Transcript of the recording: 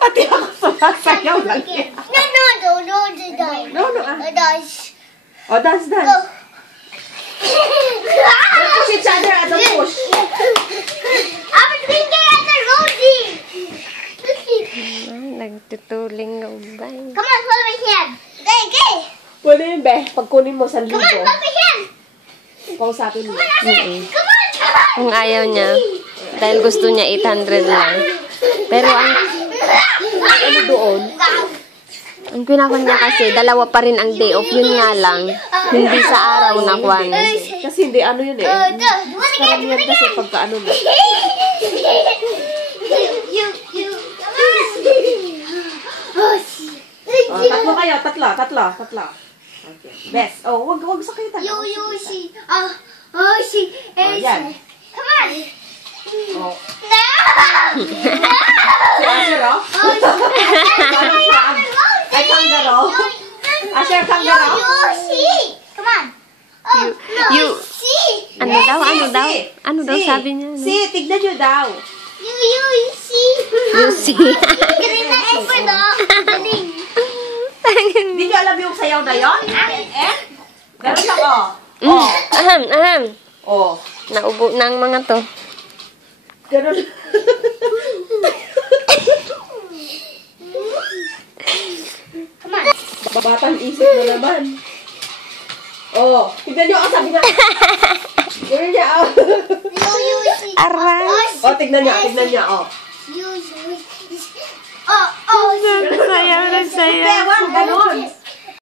Pati ako sumasayaw lang yan. No, oh, dance. Don't push each other, don't push. I'm thinking at the roadie. Nagtutuling ng ubay. Come on, hold my hand. Okay. Pwede yun, be. Pagkunin mo, 1,000. Come on, hold my hand. Pausapin mo. Come on. Kung ayaw niya, dahil gusto niya 800 lang. Pero Ano doon? ang kinakon niya kasi, dalawa pa rin ang day off. Yun nga lang, hindi sa araw na kwan. Kasi hindi, ano yun eh. Karamihan kasi pagka ano na. Oh, tatlo kayo, tatlo. Okay. Best. Oh, wag sakit. She. Yan. Come on. Oh. No. Si Asher, oh. Ay, kangaroo. Asher, kangaroo. Come on. Oh, You, ano daw sabi niya? Si, tignan nyo daw. You see. You see. Galing na effort, oh. Galing. Hindi nyo alam yung sayaw na yun? Ganun lang, oh. Oh. Aham. Oh. Naubo na ang mga to. Ganun. Come on. Batang isip mo naman. Oh. Tignan nyo, sabi niya. Ganun niya, oh. You see. Aray. Oh, tignan niya, oh. Oh. Nagsayaw. Ganun.